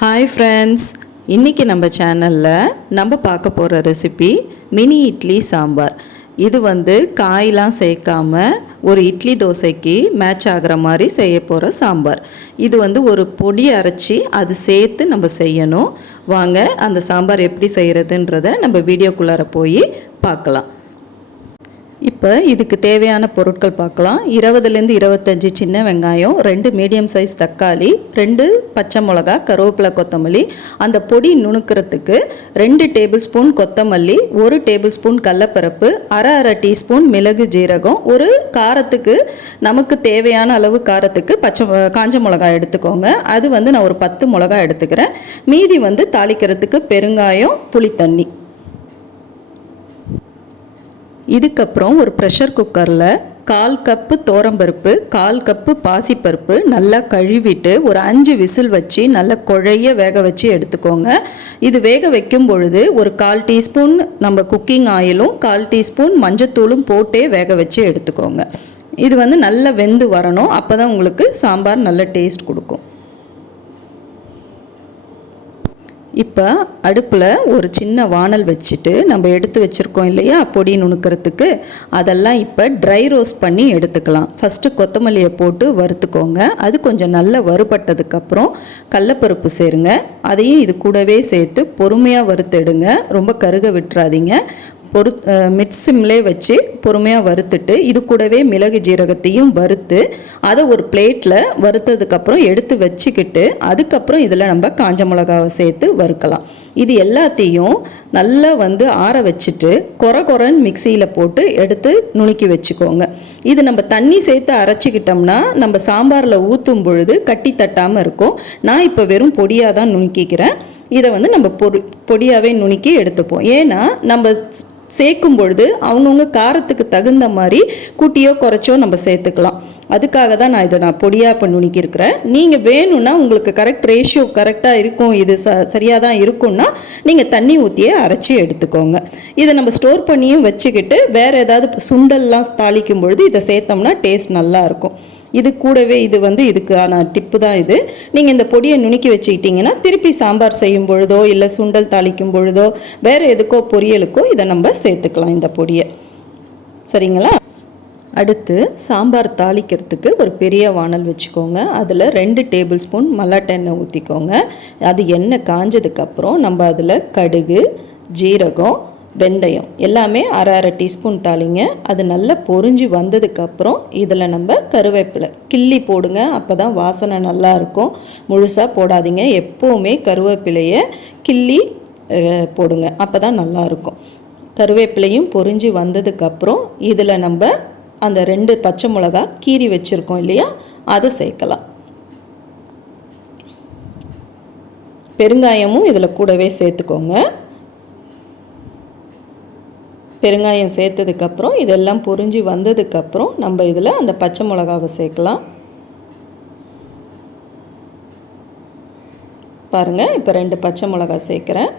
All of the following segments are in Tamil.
ஹாய் ஃப்ரெண்ட்ஸ் இன்றைக்கி நம்ம சேனலில் நம்ம பார்க்க போகிற ரெசிபி மினி இட்லி சாம்பார். இது வந்து காயெலாம் சேர்க்காம ஒரு இட்லி தோசைக்கு மேட்ச் ஆகிற மாதிரி செய்ய போகிற சாம்பார். இது வந்து ஒரு பொடி அரைச்சி அது சேர்த்து நம்ம செய்யணும். வாங்க அந்த சாம்பார் எப்படி செய்கிறதுன்றத நம்ம வீடியோக்குள்ளார போய் பார்க்கலாம். இப்போ இதுக்கு தேவையான பொருட்கள் பார்க்கலாம். இருபதுலேருந்து இருபத்தஞ்சி சின்ன வெங்காயம் ரெண்டு மீடியம் சைஸ் தக்காளி ரெண்டு பச்சை மிளகா கருவேப்பிலை கொத்தமல்லி. அந்த பொடி நுணுக்கிறதுக்கு ரெண்டு டேபிள் ஸ்பூன் கொத்தமல்லி ஒரு டேபிள் ஸ்பூன் கடலப்பருப்பு அரை அரை டீஸ்பூன் மிளகு ஜீரகம் ஒரு காரத்துக்கு நமக்கு தேவையான அளவு காரத்துக்கு பச்சை காஞ்ச மிளகா எடுத்துக்கோங்க. அது வந்து நான் ஒரு பத்து மிளகா எடுத்துக்கிறேன். மீதி வந்து தாளிக்கிறதுக்கு பெருங்காயம் புளித்தண்ணி. இதுக்கப்புறம் ஒரு ப்ரெஷர் குக்கரில் கால் கப்பு தோரம்பருப்பு கால் கப்பு பாசிப்பருப்பு நல்லா கழுவிட்டு ஒரு அஞ்சு விசில் வச்சு நல்லா குழைய வேக வச்சு எடுத்துக்கோங்க. இது வேக வைக்கும் பொழுது ஒரு கால் டீஸ்பூன் நம்ம குக்கிங் ஆயிலும் கால் டீஸ்பூன் மஞ்சத்தூளும் போட்டே வேக வச்சு எடுத்துக்கோங்க. இது வந்து நல்லா வெந்து வரணும். அப்போ தான் உங்களுக்கு சாம்பார் நல்ல டேஸ்ட் கொடுக்கும். இப்போ அடுப்பில் ஒரு சின்ன வானல் வச்சுட்டு நம்ம எடுத்து வச்சுருக்கோம் இல்லையா? பொடி நுணுக்கிறதுக்கு. அதெல்லாம் இப்போ ட்ரை ரோஸ்ட் பண்ணி எடுத்துக்கலாம். ஃபஸ்ட்டு கொத்தமல்லியை போட்டு வறுத்துக்கோங்க. அது கொஞ்சம் நல்லா வறுபட்டதுக்கப்புறம் கடலப்பருப்பு சேருங்க. அதையும் இது கூடவே சேர்த்து பொறுமையாக வறுத்தெடுங்க. ரொம்ப கருக விட்டுறாதீங்க. பொறு மிட் சிம்லே வச்சு பொறுமையாக வறுத்துட்டு இது கூடவே மிளகு ஜீரகத்தையும் வறுத்து அதை ஒரு பிளேட்டில் வறுத்ததுக்கப்புறம் எடுத்து வச்சுக்கிட்டு அதுக்கப்புறம் இதில் நம்ம காஞ்ச மிளகாவை சேர்த்து வறுக்கலாம். இது எல்லாத்தையும் நல்லா வந்து ஆற வச்சுட்டு கொர கொரன்னு மிக்சியில் போட்டு எடுத்து நுணுக்கி வச்சுக்கோங்க. இது நம்ம தண்ணி சேர்த்து அரைச்சிக்கிட்டோம்னா நம்ம சாம்பாரில் ஊற்றும் பொழுது கட்டி தட்டாமல் இருக்கும். நான் இப்போ வெறும் பொடியாக தான் நுணுக்கிக்கிறேன். இதை வந்து நம்ம பொடி பொடியாகவே நுணுக்கி எடுத்துப்போம். ஏன்னா நம்ம சேர்க்கும் பொழுது அவங்கவுங்க காரத்துக்கு தகுந்த மாதிரி கூட்டியோ குறைச்சோ நம்ம சேர்த்துக்கலாம். அதுக்காக தான் நான் இதை நான் பொடியாக இப்போ நுணுக்கியிருக்கிறேன். நீங்கள் வேணும்னா உங்களுக்கு கரெக்ட் ரேஷியோ கரெக்டாக இருக்கும் இது ச சரியாக தான் இருக்கும்னா நீங்கள் தண்ணி ஊற்றியே அரைச்சி எடுத்துக்கோங்க. இதை நம்ம ஸ்டோர் பண்ணியும் வச்சுக்கிட்டு வேறு ஏதாவது சுண்டல்லாம் தாளிக்கும் பொழுது இதை சேர்த்தோம்னா டேஸ்ட் நல்லாயிருக்கும் இது கூடவே இது வந்து இதுக்கான டிப்பு தான் இது. நீங்கள் இந்த பொடியை நுணுக்கி வச்சுக்கிட்டிங்கன்னா திருப்பி சாம்பார் செய்யும் பொழுதோ இல்லை சுண்டல் தாளிக்கும் பொழுதோ வேறு எதுக்கோ பொரியலுக்கோ இதை நம்ம சேர்த்துக்கலாம் இந்த பொடியை. சரிங்களா? அடுத்து சாம்பார் தாளிக்கிறதுக்கு ஒரு பெரிய வானல் வச்சுக்கோங்க. அதில் ரெண்டு டேபிள் ஸ்பூன் மல்லாட்டை எண்ணெய் ஊற்றிக்கோங்க அது எண்ணெய் காஞ்சதுக்கப்புறம் நம்ம அதில் கடுகு ஜீரகம் வெந்தயம் எல்லாமே அரை அரை டீஸ்பூன் தாளிங்க. அது நல்லா பொறிஞ்சி வந்ததுக்கப்புறம் இதில் நம்ம கருவேப்பிலை கிள்ளி போடுங்க. அப்போ தான் வாசனை நல்லாயிருக்கும் முழுசாக போடாதீங்க. எப்போவுமே கருவேப்பிலையை கிள்ளி போடுங்க. அப்போ தான் நல்லாயிருக்கும் கருவேப்பிலையும் பொறிஞ்சி வந்ததுக்கப்புறம் இதில் நம்ம அந்த ரெண்டு பச்சை மிளகா கீறி வச்சுருக்கோம் இல்லையா? அதை சேர்க்கலாம். பெருங்காயமும் இதில் கூடவே சேர்த்துக்கோங்க. பெருங்காயம் சேர்த்ததுக்கப்புறம் இதெல்லாம் பொரிஞ்சு வந்ததுக்கப்புறம் நம்ம இதில் அந்த பச்சை மிளகாவை சேர்க்கலாம். பாருங்கள் இப்போ ரெண்டு பச்சை மிளகா சேர்க்குறேன்.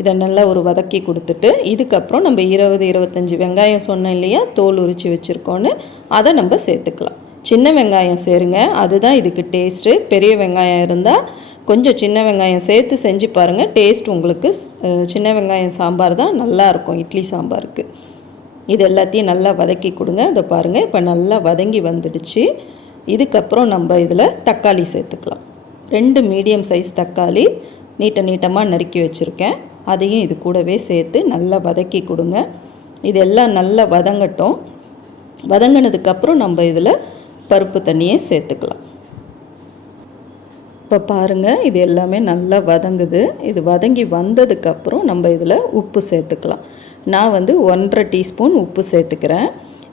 இதை நல்லா ஒரு வதக்கி கொடுத்துட்டு இதுக்கப்புறம் நம்ம இருபது இருபத்தஞ்சி வெங்காயம் சொன்னோம் இல்லையா தோல் உரித்து வச்சுருக்கோன்னு அதை நம்ம சேர்த்துக்கலாம். சின்ன வெங்காயம் சேருங்க அதுதான் இதுக்கு டேஸ்ட்டு பெரிய வெங்காயம் இருந்தால் கொஞ்சம் சின்ன வெங்காயம் சேர்த்து செஞ்சு பாருங்கள் டேஸ்ட் உங்களுக்கு சின்ன வெங்காயம் சாம்பார் தான் நல்லாயிருக்கும் இட்லி சாம்பாருக்கு. இது எல்லாத்தையும் நல்லா வதக்கி கொடுங்க. அதை பாருங்கள் இப்போ நல்லா வதங்கி வந்துடுச்சு. இதுக்கப்புறம் நம்ம இதில் தக்காளி சேர்த்துக்கலாம். ரெண்டு மீடியம் சைஸ் தக்காளி நீட்ட நீட்டமாக நறுக்கி வச்சுருக்கேன். அதையும் இது கூடவே சேர்த்து நல்லா வதக்கி கொடுங்க. இதெல்லாம் நல்லா வதங்கட்டும். வதங்கினதுக்கப்புறம் நம்ம இதில் பருப்பு தண்ணியை சேர்த்துக்கலாம். இப்போ பாருங்கள் இது எல்லாமே நல்லா வதங்குது. இது வதங்கி வந்ததுக்கப்புறம் நம்ம இதில் உப்பு சேர்த்துக்கலாம். நான் வந்து ஒன்றரை டீஸ்பூன் உப்பு சேர்த்துக்கிறேன்.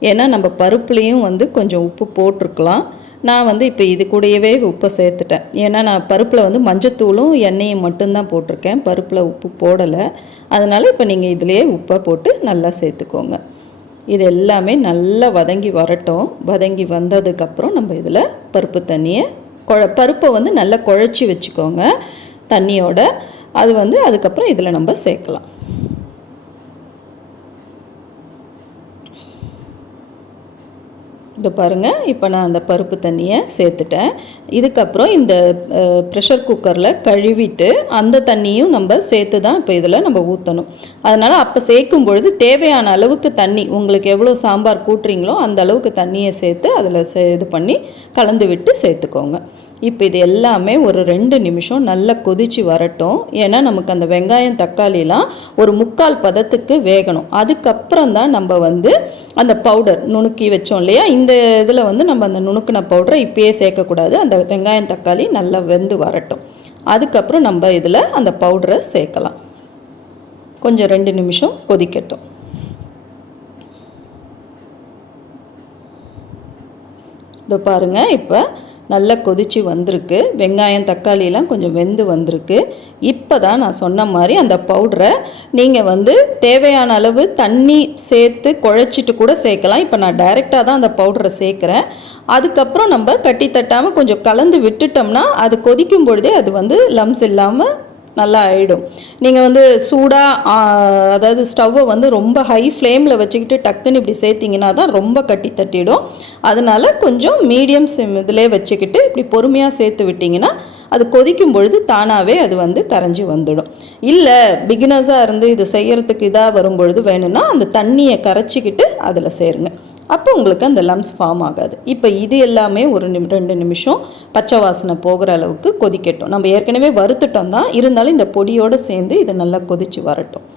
ஏன்னா நம்ம பருப்புலேயும் வந்து கொஞ்சம் உப்பு போட்டிருக்கலாம். நான் வந்து இப்போ இது கூடயவே உப்பை சேர்த்துட்டேன். ஏன்னா நான் பருப்பில் வந்து மஞ்சத்தூளும் எண்ணெயும் மட்டும்தான் போட்டிருக்கேன். பருப்பில் உப்பு போடலை. அதனால் இப்போ நீங்கள் இதிலையே உப்பை போட்டு நல்லா சேர்த்துக்கோங்க. இது எல்லாமே நல்லா வதங்கி வரட்டும். வதங்கி வந்ததுக்கப்புறம் நம்ம இதில் பருப்பு தண்ணியை குழ பருப்பை வந்து நல்லா குழச்சி வச்சுக்கோங்க தண்ணியோட. அது வந்து அதுக்கப்புறம் இதில் நம்ம சேர்க்கலாம். இது பாருங்கள் இப்போ நான் அந்த பருப்பு தண்ணியை சேர்த்துட்டேன். இதுக்கப்புறம் இந்த ப்ரெஷர் குக்கரில் கழுவிட்டு அந்த தண்ணியும் நம்ம சேர்த்து தான் இப்போ இதில் நம்ம ஊற்றணும் அதனால் அப்போ சேர்க்கும் பொழுது தேவையான அளவுக்கு தண்ணி உங்களுக்கு எவ்வளோ சாம்பார் கூட்டுறீங்களோ அந்த அளவுக்கு தண்ணியை சேர்த்து அதில் சே இது பண்ணி கலந்து விட்டு சேர்த்துக்கோங்க. இப்போ இது எல்லாமே ஒரு ரெண்டு நிமிஷம் நல்லா கொதிச்சு வரட்டும். ஏன்னா நமக்கு அந்த வெங்காயம் தக்காளிலாம் ஒரு முக்கால் பதத்துக்கு வேகணும். அதுக்கப்புறம் தான் நம்ம வந்து அந்த பவுடர் நுணுக்கி வச்சோம் இல்லையா? இந்த இதில் வந்து நம்ம அந்த நுணுக்கின பவுடரை இப்பயே சேர்க்கக்கூடாது. அந்த வெங்காயம் தக்காளி நல்லா வெந்து வரட்டும். அதுக்கப்புறம் நம்ம இதில் அந்த பவுடரை சேர்க்கலாம். கொஞ்சம் ரெண்டு நிமிஷம் கொதிக்கட்டும். இதோ பாருங்கள் இப்போ நல்லா கொதிச்சு வந்திருக்கு. வெங்காயம் தக்காளியெலாம் கொஞ்சம் வெந்து வந்திருக்கு. இப்போ தான் நான் சொன்ன மாதிரி அந்த பவுடரை நீங்கள் வந்து தேவையான அளவு தண்ணி சேர்த்து குழச்சிட்டு கூட சேர்க்கலாம். இப்போ நான் டைரெக்டாக தான் அந்த பவுடரை சேர்க்குறேன். அதுக்கப்புறம் நம்ம கட்டி தட்டாமல் கொஞ்சம் கலந்து விட்டுட்டோம்னா அது கொதிக்கும் பொழுதே அது வந்து லம்ஸ் இல்லாமல் நல்லா ஆகிடும் நீங்கள் வந்து சூடாக அதாவது ஸ்டவ்வை வந்து ரொம்ப ஹை ஃப்ளேமில் வச்சுக்கிட்டு டக்குன்னு இப்படி சேர்த்திங்கன்னா தான் ரொம்ப கட்டி தட்டிடும். அதனால் கொஞ்சம் மீடியம் சிம் இதிலே வச்சுக்கிட்டு இப்படி பொறுமையாக சேர்த்து விட்டிங்கன்னா அது கொதிக்கும் பொழுது தானாகவே அது வந்து கரைஞ்சி வந்துடும். இல்லை பிகினர்ஸாக இருந்து இது செய்கிறதுக்கு இதாக வரும்பொழுது வேணும்னா அந்த தண்ணியை கரைச்சிக்கிட்டு அதில் சேருங்க. அப்போ உங்களுக்கு அந்த லம்ஸ் ஃபார்ம் ஆகாது. இப்போ இது எல்லாமே ஒரு நிமி ரெண்டு நிமிஷம் பச்சை வாசனை போகிற அளவுக்கு கொதிக்கட்டும். நம்ம ஏற்கனவே வறுத்துட்டோம் தான். இருந்தாலும் இந்த பொடியோடு சேர்ந்து இது நல்லா கொதித்து வரட்டும்.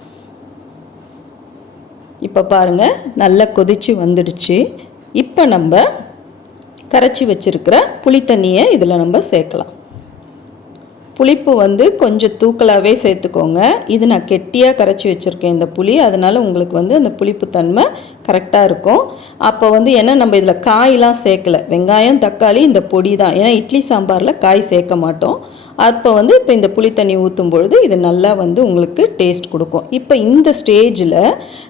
இப்போ பாருங்கள் நல்லா கொதித்து வந்துடுச்சு. இப்போ நம்ம கரைச்சி வச்சுருக்கிற புளித்தண்ணியை இதில் நம்ம சேர்க்கலாம். புளிப்பு வந்து கொஞ்சம் தூக்கலாகவே சேர்த்துக்கோங்க. இது நான் கெட்டியாக கரைச்சி வச்சுருக்கேன் இந்த புளி. அதனால் உங்களுக்கு வந்து அந்த புளிப்பு தன்மை கரெக்டாக இருக்கும். அப்போ வந்து ஏன்னா நம்ம இதில் காயெலாம் சேர்க்கலை. வெங்காயம் தக்காளி இந்த பொடி தான். ஏன்னா இட்லி சாம்பாரில் காய் சேர்க்க மாட்டோம். அப்போ வந்து இப்போ இந்த புளி தண்ணி ஊற்றும் பொழுது இது நல்லா வந்து உங்களுக்கு டேஸ்ட் கொடுக்கும். இப்போ இந்த ஸ்டேஜில்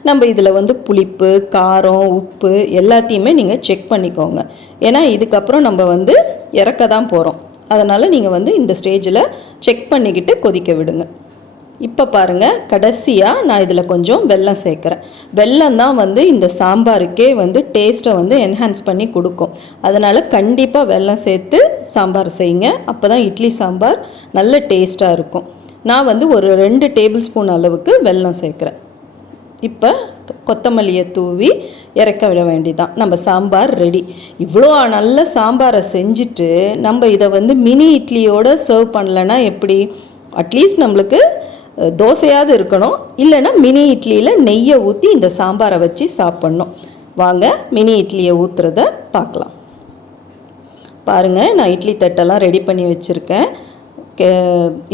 நம்ம இதில் வந்து புளிப்பு காரம் உப்பு எல்லாத்தையுமே நீங்கள் செக் பண்ணிக்கோங்க. ஏன்னா இதுக்கப்புறம் நம்ம வந்து இறக்க தான் போகிறோம் அதனால் நீங்கள் வந்து இந்த ஸ்டேஜில் செக் பண்ணிக்கிட்டு கொதிக்க விடுங்க. இப்போ பாருங்கள் கடைசியாக நான் இதில் கொஞ்சம் வெல்லம் சேர்க்குறேன். வெல்லம் தான் வந்து இந்த சாம்பாருக்கே வந்து டேஸ்ட்டை வந்து என்ஹான்ஸ் பண்ணி கொடுக்கும். அதனால் கண்டிப்பாக வெல்லம் சேர்த்து சாம்பார் செய்யுங்க. அப்போ தான் இட்லி சாம்பார் நல்ல டேஸ்ட்டாக இருக்கும். நான் வந்து ஒரு ரெண்டு டேபிள் ஸ்பூன் அளவுக்கு வெல்லம் சேர்க்குறேன். இப்போ கொத்தமல்லியை தூவி இறக்க விட வேண்டிதான். நம்ம சாம்பார் ரெடி இவ்வளோ நல்ல சாம்பாரை செஞ்சுட்டு நம்ம இதை வந்து மினி இட்லியோடு சர்வ் பண்ணலன்னா எப்படி? அட்லீஸ்ட் நம்மளுக்கு தோசையாவது இருக்கணும். இல்லைன்னா மினி இட்லியில் நெய்யை ஊற்றி இந்த சாம்பாரை வச்சு சாப்பிட்ணும். வாங்க மினி இட்லியை ஊற்றுறத பார்க்கலாம். பாருங்கள் நான் இட்லி தட்டெல்லாம் ரெடி பண்ணி வச்சுருக்கேன்.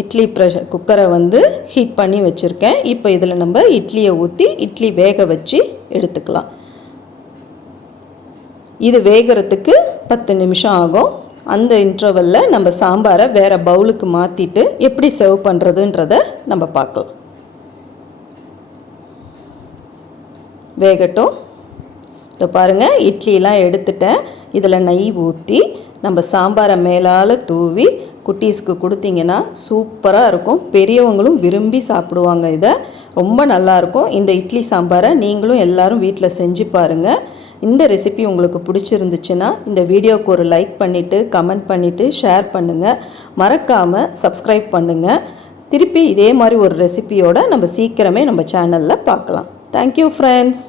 இட்லி ப்ரெஷர் குக்கரை வந்து ஹீட் பண்ணி வச்சுருக்கேன். இப்போ இதில் நம்ம இட்லியை ஊற்றி இட்லி வேக வச்சு எடுத்துக்கலாம். இது வேகிறதுக்கு பத்து நிமிஷம் ஆகும். அந்த இன்டர்வலில் நம்ம சாம்பாரை வேறு பவுலுக்கு மாற்றிட்டு எப்படி சர்வ் பண்ணுறதுன்றத நம்ம பார்க்கலாம். வேகட்டும். இப்போ பாருங்கள் இட்லிலாம் எடுத்துட்டேன். இதில் நெய் ஊற்றி நம்ம சாம்பாரை மேலால் தூவி குட்டீஸ்க்கு கொடுத்தீங்கன்னா சூப்பராக இருக்கும். பெரியவங்களும் விரும்பி சாப்பிடுவாங்க இதை. ரொம்ப நல்லாயிருக்கும் இந்த இட்லி சாம்பாரை நீங்களும் எல்லோரும் வீட்டில் செஞ்சு பாருங்கள் இந்த ரெசிபி உங்களுக்கு பிடிச்சிருந்துச்சுன்னா இந்த வீடியோவுக்கு ஒரு லைக் பண்ணிவிட்டு கமெண்ட் பண்ணிவிட்டு ஷேர் பண்ணுங்கள் மறக்காமல் சப்ஸ்கிரைப் பண்ணுங்கள் திருப்பி இதே மாதிரி ஒரு ரெசிபியோடு நம்ம சீக்கிரமே நம்ம சேனலில் பார்க்கலாம். Thank you friends